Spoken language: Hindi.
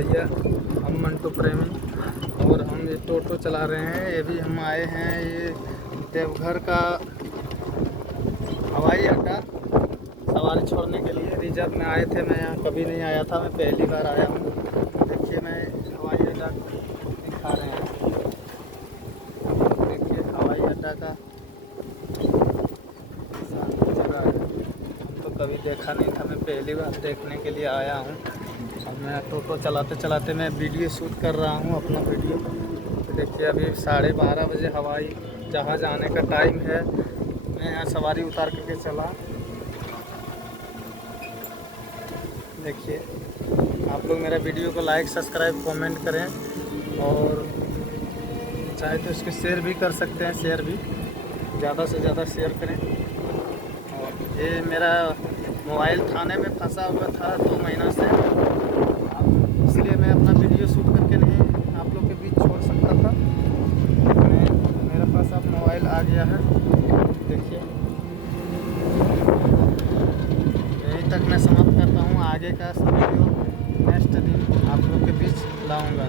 भैया, हम मंटू प्रेमी और हम ये टोटो चला रहे हैं। ये भी हम आए हैं ये देवघर का हवाई अड्डा सवारी छोड़ने के लिए। रिजर्व में आए थे, मैं यहाँ कभी नहीं आया था, मैं पहली बार आया हूँ। देखिए मैं हवाई अड्डा दिखा रहे हैं, देखिए हवाई अड्डा का शानदार जगह है। हम तो कभी देखा नहीं था, मैं पहली बार देखने के लिए आया हूँ। और मैं टोटो चलाते चलाते मैं वीडियो शूट कर रहा हूँ, अपना वीडियो। तो देखिए अभी 12:30 बजे हवाई जहाज़ आने का टाइम है। मैं यहाँ सवारी उतार करके चला। देखिए आप लोग मेरा वीडियो को लाइक सब्सक्राइब कमेंट करें और चाहे तो इसको शेयर भी कर सकते हैं, शेयर भी ज़्यादा से ज़्यादा शेयर करें। और ये मेरा मोबाइल थाने में फंसा हुआ था 2 महीना से, अब इसलिए मैं अपना वीडियो शूट करके नहीं आप लोग के बीच छोड़ सकता था। मेरे पास अब मोबाइल आ गया है। देखिए यहीं तक मैं समाप्त करता हूँ। आगे का वीडियो नेक्स्ट दिन आप लोग के बीच लाऊंगा।